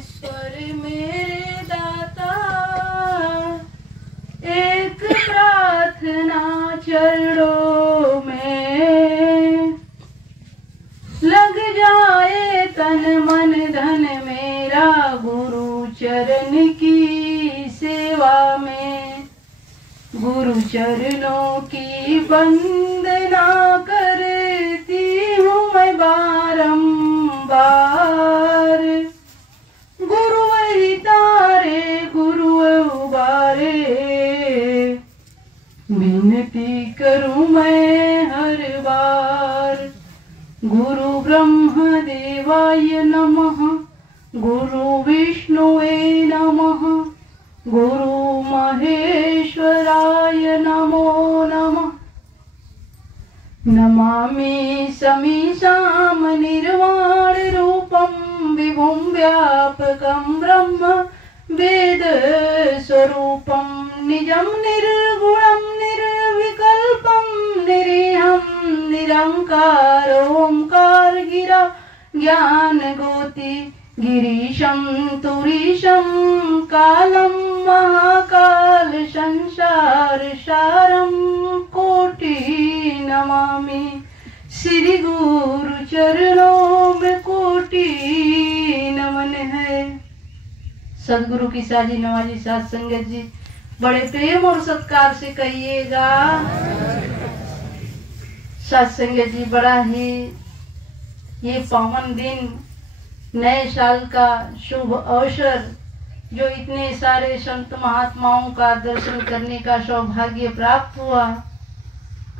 परमेश्वर मेरे दाता, एक प्रार्थना चरणों में, लग जाए तन मन धन मेरा गुरु चरण की सेवा में। गुरु चरणों की वंदना करती हूँ मैं बारंबार। गुरु वही तारे गुरु उबारे, विनती करूँ मैं हर बार। गुरु ब्रह्म देवाय नमः, गुरु विष्णुवे नमः, गुरु महेश्वराय नमो नमः। नमामि समीशां निर्वाण रूपं विभुं व्यापकं ब्रह्म वेद स्वरूपं निजं निर्गुणं निर्विकल्पं निरीहं निरंकार ओंकार गिरा ज्ञान गोति गिरीशं तुरीशं कालं महाकाल संसार सारं कोटि नमामि। श्री गुरु चरणों में कोटि नमन है। सदगुरु की साजी नवाजी साथ संगत जी बड़े प्रेम और सत्कार से कहिएगा। साथ संगत जी बड़ा ही ये पावन दिन, नए साल का शुभ अवसर, जो इतने सारे संत महात्माओं का दर्शन करने का सौभाग्य प्राप्त हुआ।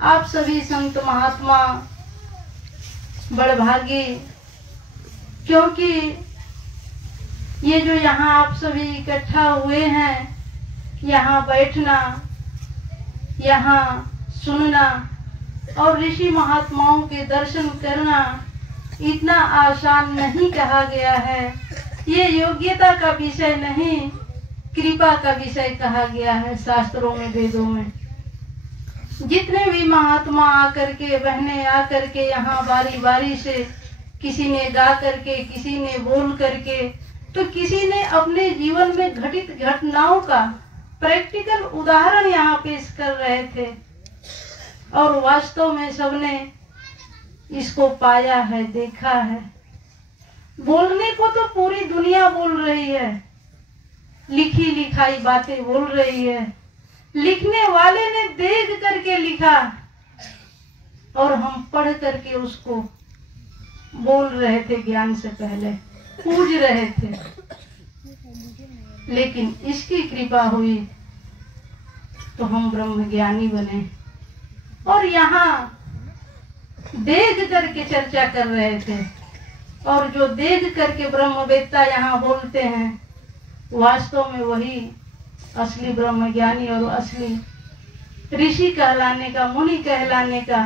आप सभी संत महात्मा बड़भागी, क्योंकि ये जो यहाँ आप सभी इकट्ठा हुए हैं, यहाँ बैठना, यहाँ सुनना और ऋषि महात्माओं के दर्शन करना इतना आसान नहीं कहा गया है। ये योग्यता का विषय नहीं, कृपा का विषय कहा गया है शास्त्रों में, वेदों में। जितने भी महात्मा आकर के, बहनें आकर के यहाँ बारी बारी से, किसी ने गा करके, किसी ने बोल करके, तो किसी ने अपने जीवन में घटित घटनाओं का प्रैक्टिकल उदाहरण यहाँ पेश कर रहे थे, और वास्तव में सबने इसको पाया है, देखा है। बोलने को तो पूरी दुनिया बोल रही है, लिखी लिखाई बातें बोल रही है, लिखने वाले ने देख करके लिखा और हम पढ़ करके उसको बोल रहे थे, ज्ञान से पहले पूज रहे थे। लेकिन इसकी कृपा हुई तो हम ब्रह्म ज्ञानी बने, और यहाँ देख करके चर्चा कर रहे थे। और जो देख करके ब्रह्मवेत्ता यहाँ बोलते हैं, वास्तव में वही असली ब्रह्म ज्ञानी और असली ऋषि कहलाने का, मुनि कहलाने का,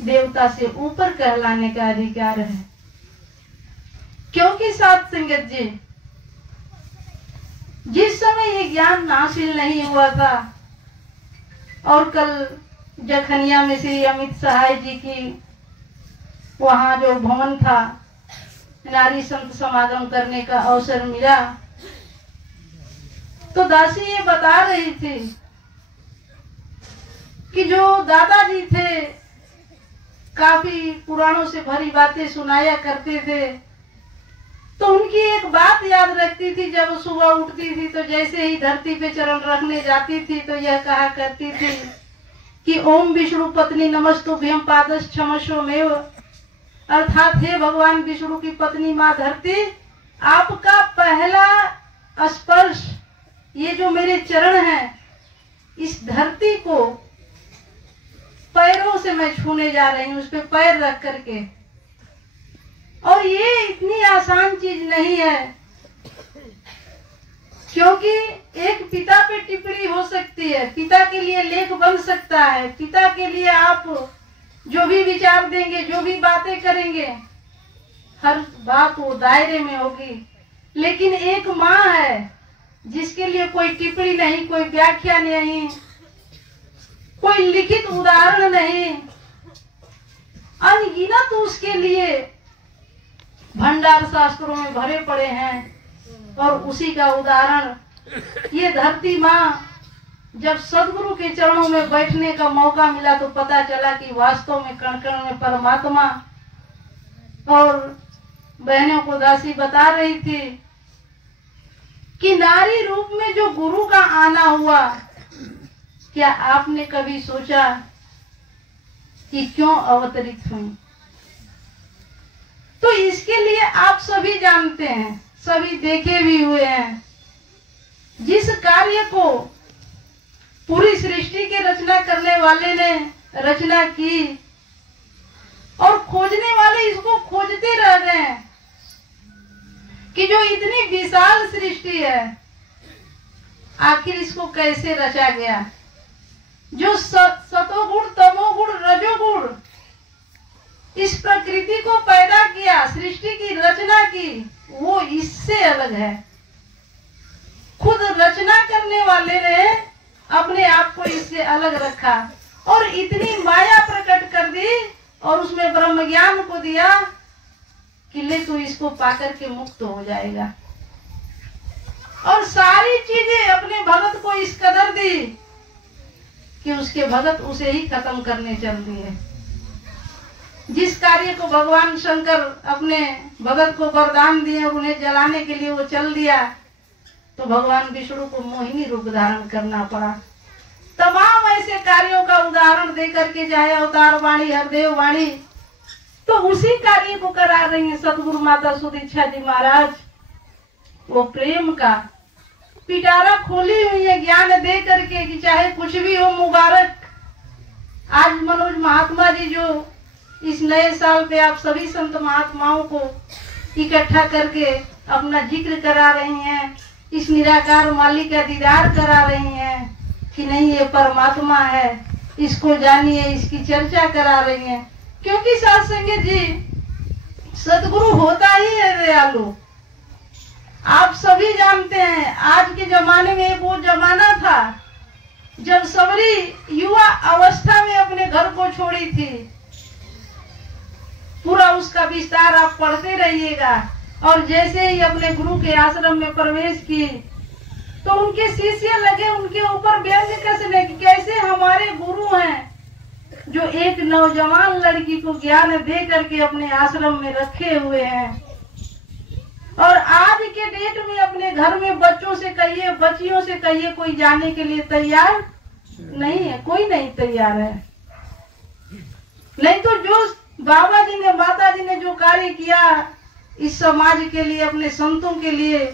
देवता से ऊपर कहलाने का अधिकार है। क्योंकि साथ संगत जी, जिस समय ये ज्ञान हासिल नहीं हुआ था, और कल जखनिया में श्री अमित सहाय जी की वहाँ जो भवन था, नारी संत समागम करने का अवसर मिला, तो दासी ये बता रही थी कि जो दादाजी थे काफी पुराणों से भरी बातें सुनाया करते थे, तो उनकी एक बात याद रखती थी। जब सुबह उठती थी तो जैसे ही धरती पे चरण रखने जाती थी तो यह कहा करती थी कि ओम विष्णु पत्नी नमस्तुभ्यं पादश क्षमस्वमेव, अर्थात हे भगवान विष्णु की पत्नी माँ धरती, आपका पहला स्पर्श, ये जो मेरे चरण हैं, इस धरती को पैरों से मैं छूने जा रही हूँ, उस पे पैर रख करके। और ये इतनी आसान चीज नहीं है, क्योंकि एक पिता पे टिप्पणी हो सकती है, पिता के लिए लेख बन सकता है, पिता के लिए आप जो भी विचार देंगे, जो भी बातें करेंगे, हर बात वो दायरे में होगी। लेकिन एक माँ है जिसके लिए कोई टिप्पणी नहीं, कोई व्याख्या नहीं, कोई लिखित उदाहरण नहीं, अनगिनत उसके लिए भंडार शास्त्रों में भरे पड़े हैं, और उसी का उदाहरण ये धरती माँ, जब सदगुरु के चरणों में बैठने का मौका मिला तो पता चला कि वास्तव में कण कण में परमात्मा। और बहनों को दासी बता रही थी कि नारी रूप में जो गुरु का आना हुआ, क्या आपने कभी सोचा कि क्यों अवतरित हुई? तो इसके लिए आप सभी जानते हैं, सभी देखे भी हुए हैं। जिस कार्य को पूरी सृष्टि की रचना करने वाले ने रचना की और खोजने वाले इसको खोजते रह गए हैं कि जो इतनी विशाल सृष्टि है, आखिर इसको कैसे रचा गया। जो सतोगुण, तमोगुण, रजोगुण इस प्रकृति को पैदा किया, सृष्टि की रचना की, वो इससे अलग है। खुद रचना करने वाले ने अपने आप को इससे अलग रखा और इतनी माया प्रकट कर दी और उसमें ब्रह्म ज्ञान को दिया कि ले तू इसको पाकर के मुक्त हो जाएगा। और सारी चीजें अपने भगत को इस कदर दी कि उसके भगत उसे ही खत्म करने चल दिए। जिस कार्य को भगवान शंकर अपने भगत को वरदान दिए और उन्हें जलाने के लिए वो चल दिया, तो भगवान विष्णु को मोहिनी रूप धारण करना पड़ा। तमाम ऐसे कार्यों का उदाहरण देकर के, चाहे अवतार वाणी, हरदेव वाणी, तो उसी कार्य को करा रही है सतगुरु माता सुदीक्षा जी महाराज। वो प्रेम का पिटारा खोली हुई है ज्ञान दे करके कि चाहे कुछ भी हो मुबारक। आज मनोज महात्मा जी जो इस नए साल पे आप सभी संत महात्माओं को इकट्ठा करके अपना जिक्र करा रही हैं, इस निराकार मालिक का दीदार करा रही हैं कि नहीं ये परमात्मा है, इसको जानिए, इसकी चर्चा करा रही हैं। क्योंकि साथ संगत जी, सतगुरु होता ही है दयालु। आप सभी जानते हैं आज के जमाने में एक वो जमाना था जब सबरी युवा अवस्था में अपने घर को छोड़ी थी। पूरा उसका विस्तार आप पढ़ते रहिएगा। और जैसे ही अपने गुरु के आश्रम में प्रवेश की तो उनके शिष्य लगे उनके ऊपर व्यंग कसने कि कैसे हमारे गुरु हैं जो एक नौजवान लड़की को ज्ञान दे करके अपने आश्रम में रखे हुए हैं। और आज के डेट में अपने घर में बच्चों से कहिए, बच्चियों से कहिए, कोई जाने के लिए तैयार नहीं है, कोई नहीं तैयार है। नहीं तो जो बाबा जी ने, माता जी ने जो कार्य किया इस समाज के लिए, अपने संतों के लिए,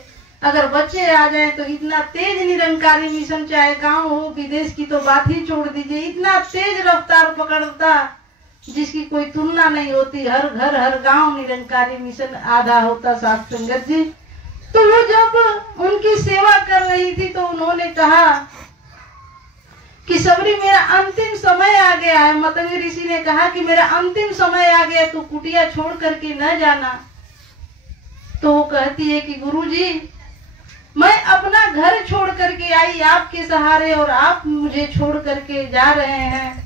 अगर बच्चे आ जाएं तो इतना तेज निरंकारी मिशन, चाहे गांव हो विदेश की तो बात ही छोड़ दीजिए, इतना तेज रफ्तार पकड़ता जिसकी कोई तुलना नहीं होती। हर घर हर गांव निरंकारी मिशन आधा होता साथ संगत जी। तो वो जब उनकी सेवा कर रही थी तो उन्होंने कहा कि सबरी मेरा अंतिम समय आ गया है। मतंगी ऋषि ने कहा कि मेरा अंतिम समय आ गया, तू कुटिया छोड़ करके न जाना। तो वो कहती है कि गुरुजी, मैं अपना घर छोड़ करके आई आपके सहारे और आप मुझे छोड़ करके जा रहे हैं।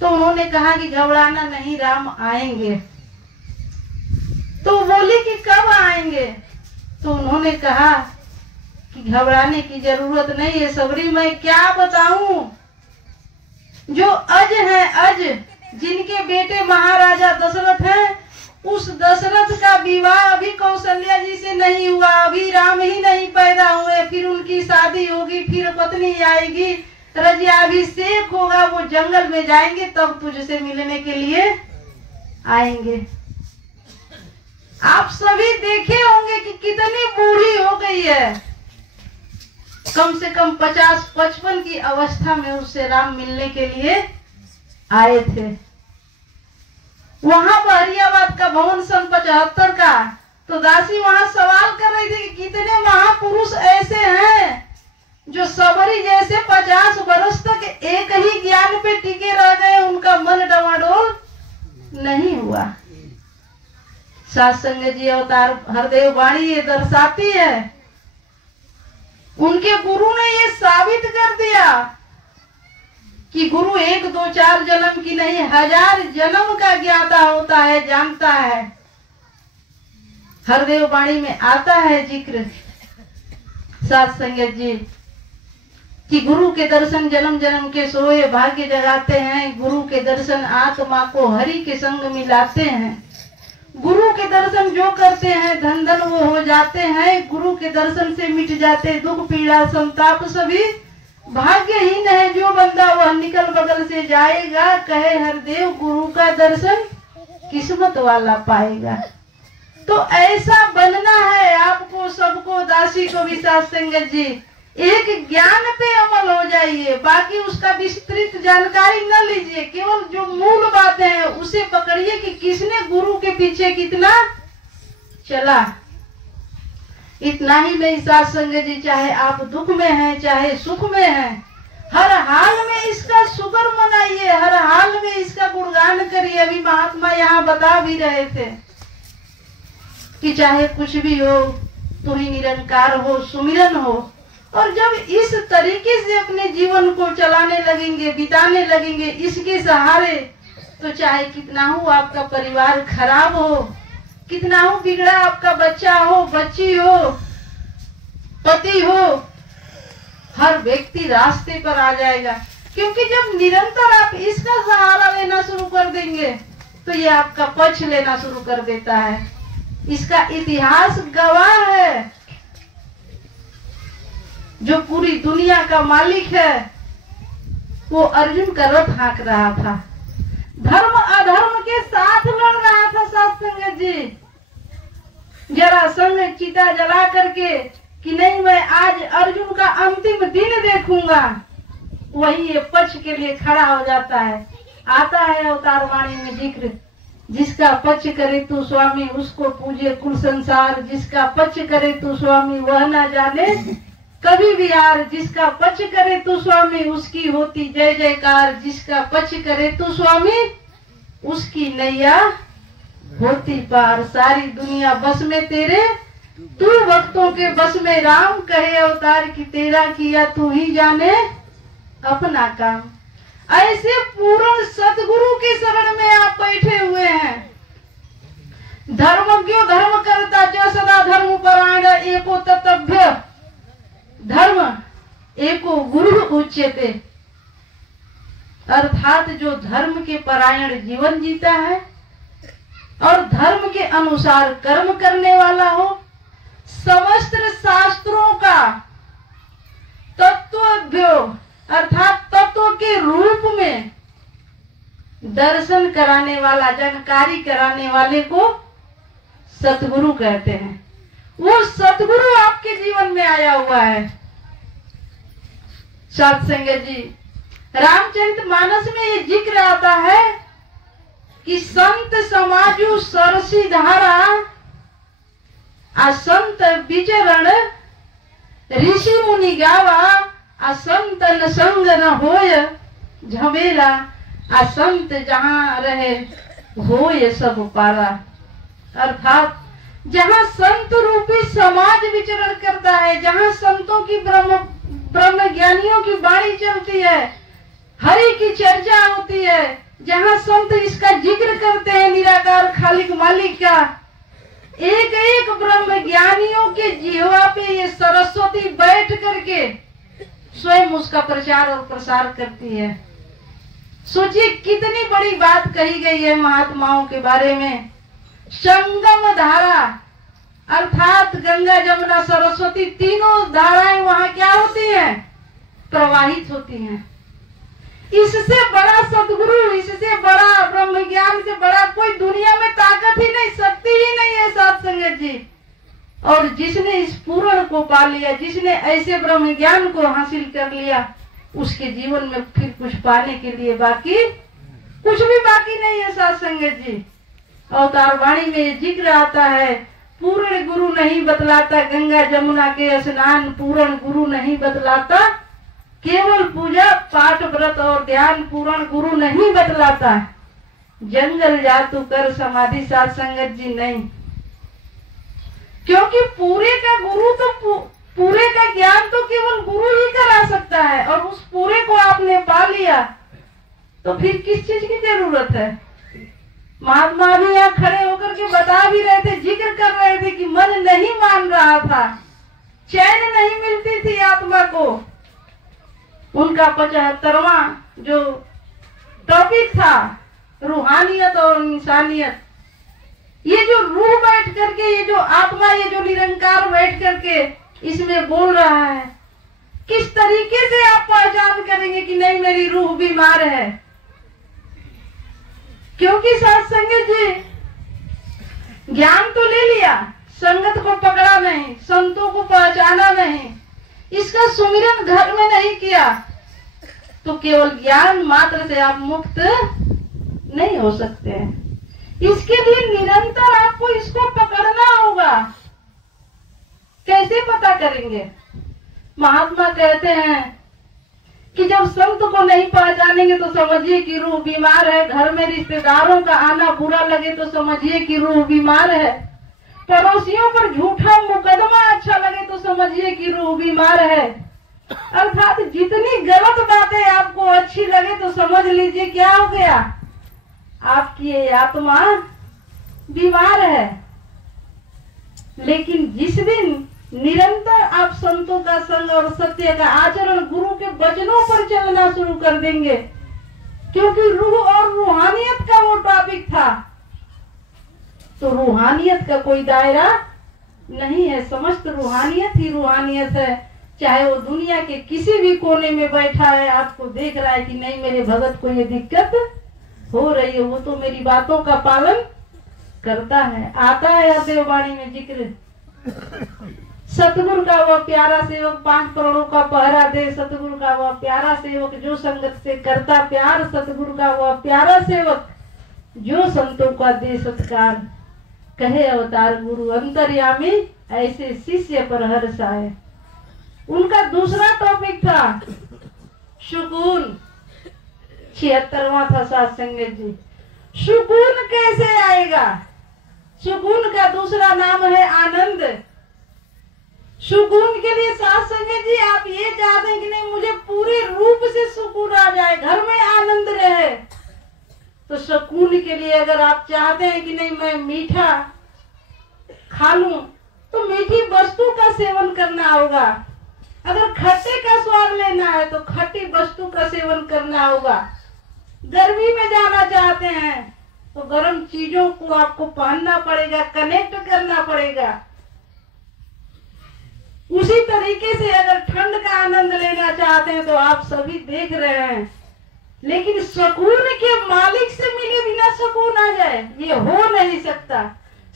तो उन्होंने कहा कि घबराना नहीं, राम आएंगे। तो बोली कि कब आएंगे? तो उन्होंने कहा कि घबराने की जरूरत नहीं है सबरी, मैं क्या बताऊं, जो अज है, अज जिनके बेटे महाराजा दशरथ हैं, उस दशरथ का विवाह अभी कौशल्या जी से नहीं हुआ, अभी राम ही नहीं पैदा हुए, फिर उनकी शादी होगी, फिर पत्नी आएगी, राज्याभिषेक होगा, वो जंगल में जाएंगे, तब तुझसे मिलने के लिए आएंगे। आप सभी देखे होंगे कि कितनी बूढ़ी हो गई है, कम से कम 50-55 की अवस्था में उससे राम मिलने के लिए आए थे। वहां बहरियाबाद का भवन सन 75 का, तो दासी वहां सवाल कर रही थी कि कितने महापुरुष ऐसे हैं जो सबरी जैसे 50 वर्ष तक एक ही ज्ञान पे टिके रह गए, उनका मन डवाडोल नहीं हुआ। सात संगत जी अवतार हरदेव वाणी ये दर्शाती है, उनके गुरु ने ये साबित कर दिया कि गुरु 1, 2, 4 जन्म की नहीं, 1000 जन्म का ज्ञाता होता है, जानता है। हरदेव वाणी में आता है जिक्र साथ संगत जी कि गुरु के दर्शन जन्म जन्म के सोए भाग्य जगाते हैं। गुरु के दर्शन आत्मा को हरि के संग मिलाते हैं। गुरु के दर्शन जो करते हैं धन धन वो हो जाते हैं। गुरु के दर्शन से मिट जाते दुख पीड़ा संताप सभी। भाग्यहीन है जो बंदा वह निकल बगल से जाएगा। कहे हरदेव गुरु का दर्शन किस्मत वाला पाएगा। तो ऐसा बनना है आपको सबको, दासी को भी साथ संगत जी। एक ज्ञान पे अमल हो जाइए, बाकी उसका विस्तृत जानकारी न लीजिए। केवल जो मूल बातें हैं उसे पकड़िए कि किसने गुरु के पीछे कितना चला। इतना ही नहीं साथ संगत जी, चाहे आप दुख में हैं चाहे सुख में हैं, हर हाल में इसका शुक्र मनाइए, हर हाल में इसका गुणगान करिए। अभी महात्मा यहाँ बता भी रहे थे कि चाहे कुछ भी हो तू ही निरंकार हो, सुमिरन हो। और जब इस तरीके से अपने जीवन को चलाने लगेंगे, बिताने लगेंगे इसके सहारे, तो चाहे कितना हो आपका परिवार खराब हो, कितना हो बिगड़ा आपका बच्चा हो, बच्ची हो, पति हो, हर व्यक्ति रास्ते पर आ जाएगा। क्योंकि जब निरंतर आप इसका सहारा लेना शुरू कर देंगे तो ये आपका पक्ष लेना शुरू कर देता है। इसका इतिहास गवाह है। जो पूरी दुनिया का मालिक है वो अर्जुन का रथ हाँक रहा था, धर्म अधर्म के साथ लड़ रहा था। साथ संगत जी, जरासंध चिता जला करके कि नहीं मैं आज अर्जुन का अंतिम दिन देखूंगा, वही ये पक्ष के लिए खड़ा हो जाता है। आता है अवतार वाणी में जिक्र, जिसका पक्ष करे तू स्वामी उसको पूजे कुल संसार। जिसका पक्ष करे तू स्वामी वह ना जाने कभी भी हार। जिसका पक्ष करे तू स्वामी उसकी होती जय जयकार। जिसका पक्ष करे तू स्वामी उसकी नैया होती पार। सारी दुनिया बस में तेरे, तू भक्तों के बस में राम। कहे अवतार की तेरा किया तू ही जाने अपना काम। ऐसे पूर्ण सतगुरु के शरण में आप बैठे हुए हैं। धर्म क्यों धर्म करता जो सदा धर्म परायण एको ततभ्य धर्म एको गुरु उच्यते। अर्थात जो धर्म के परायण जीवन जीता है और धर्म के अनुसार कर्म करने वाला हो, समस्त शास्त्रों का तत्वभ्यो अर्थात तत्व के रूप में दर्शन कराने वाला, जानकारी कराने वाले को सतगुरु कहते हैं। वो सतगुरु आपके जीवन में आया हुआ है। साथ संगत जी, रामचरितमानस में ये जिक्र आता है कि संत समाजु सरसी धारा असंत विचरण ऋषि मुनि गावा। असंतन संग न होय झमेला। असंत जहाँ रहे होय सब पारा। अर्थात जहाँ संत रूपी समाज विचरण करता है, जहाँ संतों की ब्रह्म ज्ञानियों की वाणी चलती है, हरि की चर्चा होती है, जहाँ संत इसका जिक्र करते हैं निराकार खालिक मालिक का, एक एक ब्रह्म ज्ञानियों के जिह्वा पे ये सरस्वती बैठ करके स्वयं उसका प्रचार और प्रसार करती है। सोचिए कितनी बड़ी बात कही गई है महात्माओं के बारे में। संगम धारा अर्थात गंगा जमुना सरस्वती तीनों धाराएं वहां क्या होती हैं? प्रवाहित होती हैं। इससे बड़ा सदगुरु, इससे बड़ा ब्रह्म ज्ञान से बड़ा कोई दुनिया में ताकत ही नहीं, शक्ति ही नहीं है साथ संगत जी। और जिसने इस पूर्ण को पा लिया, जिसने ऐसे ब्रह्म ज्ञान को हासिल कर लिया, उसके जीवन में फिर कुछ पाने के लिए बाकी कुछ भी बाकी नहीं है साथ संगत जी। अवतार वाणी में जिक्र आता है, पूर्ण गुरु नहीं बतलाता गंगा जमुना के स्नान। पूर्ण गुरु नहीं बतलाता केवल पूजा पाठ व्रत और ध्यान। पूर्ण गुरु नहीं बतलाता जंगल जा तू कर समाधि साथ संगत जी नहीं। क्योंकि पूरे का गुरु तो पूरे का ज्ञान तो केवल गुरु ही करा सकता है। और उस पूरे को आपने पा लिया तो फिर किस चीज की जरूरत है? महात्मा भी यहाँ खड़े होकर के बता भी रहे थे, जिक्र कर रहे थे कि मन नहीं मान रहा था, चैन नहीं मिलती थी आत्मा को। उनका 75वां जो टॉपिक था रूहानियत और इंसानियत, ये जो रूह बैठ करके, ये जो आत्मा, ये जो निरंकार बैठ करके इसमें बोल रहा है, किस तरीके से आप पहचान करेंगे कि नहीं मेरी रूह बीमार है? क्योंकि सत्संग जी ज्ञान तो ले लिया, संगत को पकड़ा नहीं, संतों को पहचाना नहीं, इसका सुमिरन घर में नहीं किया, तो केवल ज्ञान मात्र से आप मुक्त नहीं हो सकते हैं। इसके लिए निरंतर आपको इसको पकड़ना होगा। कैसे पता करेंगे? महात्मा कहते हैं कि जब संत को नहीं पहचानेंगे तो समझिए कि रूह बीमार है। घर में रिश्तेदारों का आना बुरा लगे तो समझिए कि रूह बीमार है। पड़ोसियों पर झूठा मुकदमा अच्छा लगे तो समझिए कि रूह बीमार है। अर्थात जितनी गलत बातें आपको अच्छी लगे तो समझ लीजिए क्या हो गया, आपकी ये आत्मा बीमार है। लेकिन जिस दिन निरंतर आप संतों का संग और सत्य का आचरण, गुरु के वचनों पर चलना शुरू कर देंगे, क्योंकि रूह और रूहानियत का वो टॉपिक था, तो रूहानियत का कोई दायरा नहीं है। समस्त रूहानियत ही रूहानियत है। चाहे वो दुनिया के किसी भी कोने में बैठा है, आपको देख रहा है कि नहीं मेरे भगत को ये दिक्कत हो रही है, वो तो मेरी बातों का पालन करता है। आता है या देववाणी में जिक्र, सतगुरु का वह प्यारा सेवक 5 करोड़ों का पहरा दे। सतगुरु का वह प्यारा सेवक जो संगत से करता प्यार। सतगुरु का वह प्यारा सेवक जो संतों का दे सत्कार। कहे अवतार गुरु अंतर्यामी, ऐसे शिष्य पर हर्ष आए। उनका दूसरा टॉपिक था सुकून। 76वां था सत्संग जी। सुकून कैसे आएगा? सुकून का दूसरा नाम है आनंद। सुकून के लिए सत्संग जी आप ये चाहते हैं कि नहीं मुझे पूरे रूप से सुकून आ जाए, घर में आनंद रहे, तो सुकून के लिए अगर आप चाहते हैं कि नहीं मैं मीठा खा लूं, तो मीठी वस्तु का सेवन करना होगा। अगर खट्टे का स्वाद लेना है तो खट्टी वस्तु का सेवन करना होगा। गर्मी में जाना चाहते हैं तो गर्म चीजों को आपको पहनना पड़ेगा, कनेक्ट करना पड़ेगा। उसी तरीके से अगर ठंड का आनंद लेना चाहते हैं तो आप सभी देख रहे हैं, लेकिन सुकून के मालिक से मिले बिना सुकून आ जाए ये हो नहीं सकता।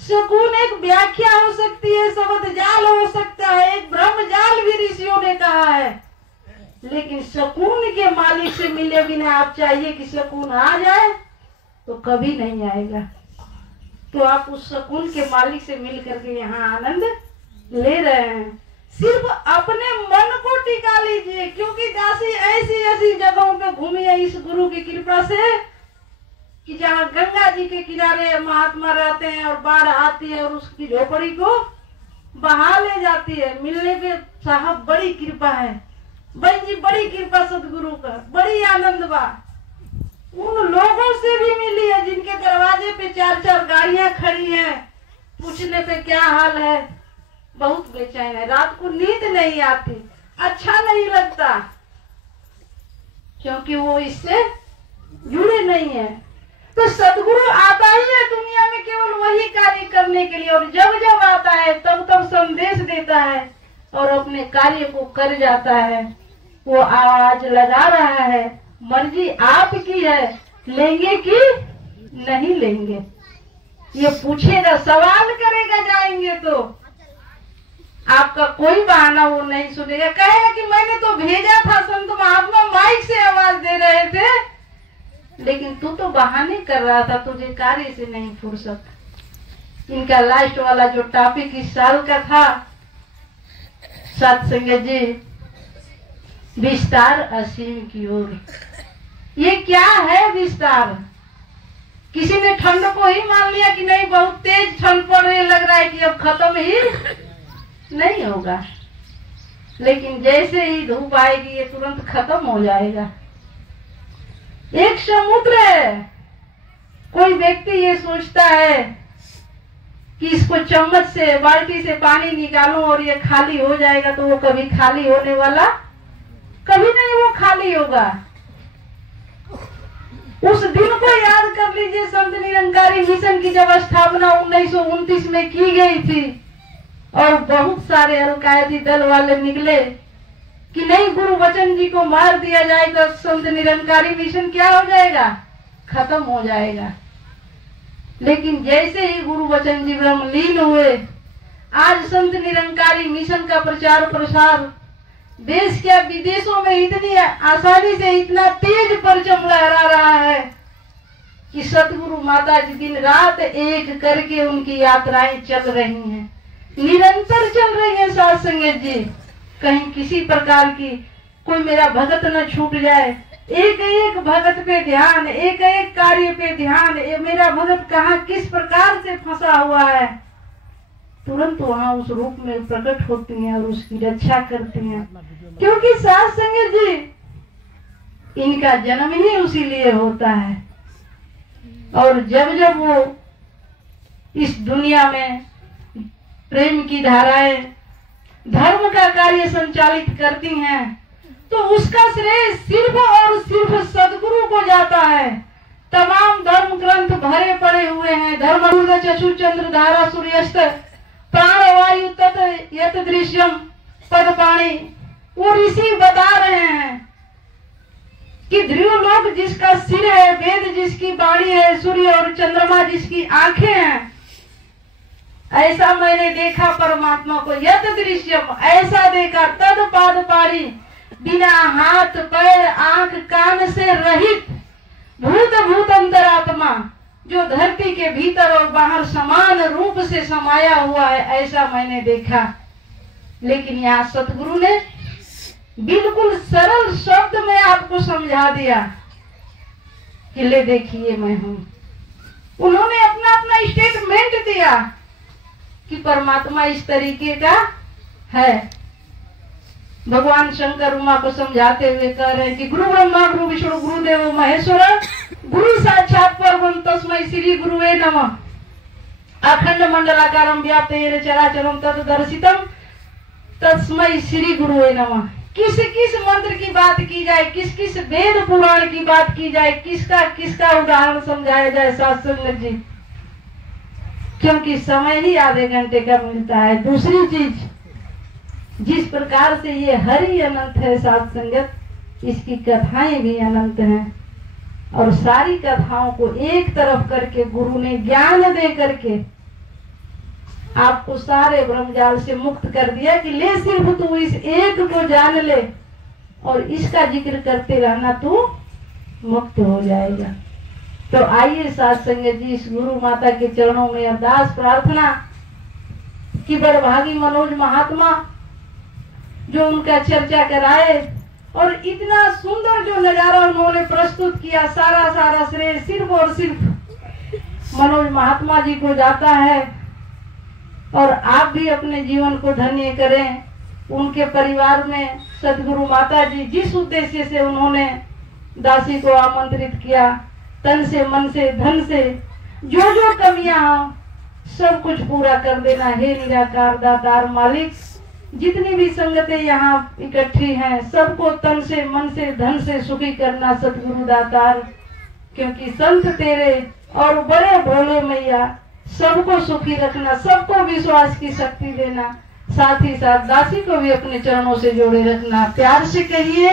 सुकून एक व्याख्या हो सकती है, शब्द जाल हो सकता है, एक ब्रह्म जाल भी ऋषियों ने कहा है, लेकिन सुकून के मालिक से मिले बिना आप चाहिए कि सुकून आ जाए तो कभी नहीं आएगा। तो आप उस सुकून के मालिक से मिल करके यहाँ आनंद ले रहे हैं। सिर्फ अपने मन को टिका लीजिए, क्योंकि दासी ऐसी ऐसी जगहों पे घूमी है इस गुरु की कृपा से कि जहाँ गंगा जी के किनारे महात्मा रहते हैं और बाढ़ आती है और उसकी झोपड़ी को बहा ले जाती है। मिलने पे साहब बड़ी कृपा है, बहन जी बड़ी कृपा सदगुरु का, बड़ी आनंद बा। उन लोगों से भी मिली है जिनके दरवाजे पे 4-4 गाड़ियां खड़ी हैं, पूछने पे क्या हाल है, बहुत बेचैन है, रात को नींद नहीं आती, अच्छा नहीं लगता, क्योंकि वो इससे जुड़े नहीं है। तो सदगुरु आता ही है दुनिया में केवल वही कार्य करने के लिए, और जब जब आता है तब तब संदेश देता है और अपने कार्य को कर जाता है। वो आवाज लगा रहा है, मर्जी आपकी है, लेंगे कि नहीं लेंगे, ये पूछेगा, सवाल करेगा, जाएंगे तो आपका कोई बहाना वो नहीं सुनेगा। कहेगा कि मैंने तो भेजा था, संत महात्मा माइक से आवाज दे रहे थे, लेकिन तू तो बहाने कर रहा था, तुझे कार्य से नहीं फुर्सत। इनका लास्ट वाला जो टॉपिक इस साल का था सत्संग जी, विस्तार असीम की ओर। ये क्या है विस्तार? किसी ने ठंड को ही मान लिया कि नहीं बहुत तेज ठंड पड़ने लग रहा है कि अब खत्म ही नहीं होगा, लेकिन जैसे ही धूप आएगी ये तुरंत खत्म हो जाएगा। एक समुद्र है, कोई व्यक्ति ये सोचता है कि इसको चम्मच से बाल्टी से पानी निकालूं और ये खाली हो जाएगा, तो वो कभी खाली होने वाला कभी नहीं, वो खाली होगा। उस दिन को याद कर लीजिए, संत निरंकारी मिशन की जब स्थापना 1929 में की गई थी और बहुत सारे अलकायदी दल वाले निकले कि नहीं, गुरु वचन जी को मार दिया जाएगा, संत निरंकारी मिशन क्या हो जाएगा, खत्म हो जाएगा। लेकिन जैसे ही गुरु वचन जी ब्रह्मलीन हुए, आज संत निरंकारी मिशन का प्रचार प्रसार देश क्या विदेशों में इतनी आसानी से इतना तेज परचम लहरा रहा है कि सतगुरु माता जी दिन रात एक करके उनकी यात्राएं चल रही हैं, निरंतर चल रही हैं साथ संगत जी। कहीं किसी प्रकार की कोई मेरा भगत न छूट जाए, एक एक भगत पे ध्यान, एक एक कार्य पे ध्यान, मेरा भगत कहाँ किस प्रकार से फंसा हुआ है, तुरंत वहाँ उस रूप में प्रकट होती हैं और उसकी रक्षा करती हैं। क्योंकि साथ संगत जी इनका जन्म ही उसी लिए होता है। और जब जब वो इस दुनिया में प्रेम की धाराएं, धर्म का कार्य संचालित करती हैं, तो उसका श्रेय सिर्फ और सिर्फ सदगुरु को जाता है। तमाम धर्म ग्रंथ भरे पड़े हुए हैं, धर्म चक्षु चंद्र धारा सूर्यास्त प्राणवायु तत् यत दृश्यम पद पाणी, वो ऋषि बता रहे हैं कि ध्रुवलोक जिसका सिर है, वेद जिसकी वाणी है, सूर्य और चंद्रमा जिसकी आंखें हैं, ऐसा मैंने देखा परमात्मा को, यत दृश्यम, ऐसा देखा, तद पाद पाणी, बिना हाथ पैर आंख कान से रहित, भूत भूत अंतरात्मा, जो धरती के भीतर और बाहर समान रूप से समाया हुआ है, ऐसा मैंने देखा। लेकिन यहाँ सतगुरु ने बिल्कुल सरल शब्द में आपको समझा दिया कि ले देखिए मैं हूं। उन्होंने अपना अपना स्टेटमेंट दिया कि परमात्मा इस तरीके का है। भगवान शंकर उमा को समझाते हुए कह रहे हैं कि गुरु ब्रह्मा गुरु विष्णु गुरुदेव महेश्वर गुरु साक्षात परब्रह्म तस्मै श्री गुरुवे नमः। अखंड मंडलाकारं व्याप्त येन चराचरं तद्दर्शितम् तस्मै श्री गुरुवे नमः। किस किस मंत्र की बात की जाए, किस किस वेद पुराण की बात की जाए, किसका किसका उदाहरण समझाया जाए साथ संगत जी, क्योंकि समय ही आधे घंटे का मिलता है। दूसरी चीज, जिस प्रकार से ये हरि अनंत है साथ संगत, इसकी कथाएं भी अनंत हैं। और सारी कथाओं को एक तरफ करके गुरु ने ज्ञान दे करके आपको सारे ब्रह्मजाल से मुक्त कर दिया कि ले सिर्फ तू इस एक को जान ले और इसका जिक्र करते रहना, तू मुक्त हो जाएगा। तो आइए साथ संगत जी, इस गुरु माता के चरणों में अरदास प्रार्थना कि बड़भागी मनोज महात्मा जो उनका चर्चा कराए और इतना सुंदर जो नजारा उन्होंने प्रस्तुत किया, सारा सारा श्रेय सिर्फ और सिर्फ मनोज महात्मा जी को जाता है। और आप भी अपने जीवन को धन्य करें। उनके परिवार में सदगुरु माता जी जिस उद्देश्य से उन्होंने दासी को आमंत्रित किया, तन से मन से धन से जो जो कमियां हो सब कुछ पूरा कर देना। हे निराकार दातार मालिक, जितनी भी संगतें यहाँ इकट्ठी हैं सबको तन से मन से धन से सुखी करना सतगुरु दातार, क्योंकि संत तेरे और बड़े भोले मैया, सबको सुखी रखना, सबको विश्वास की शक्ति देना। साथ ही साथ दासी को भी अपने चरणों से जोड़े रखना। प्यार से कहिए।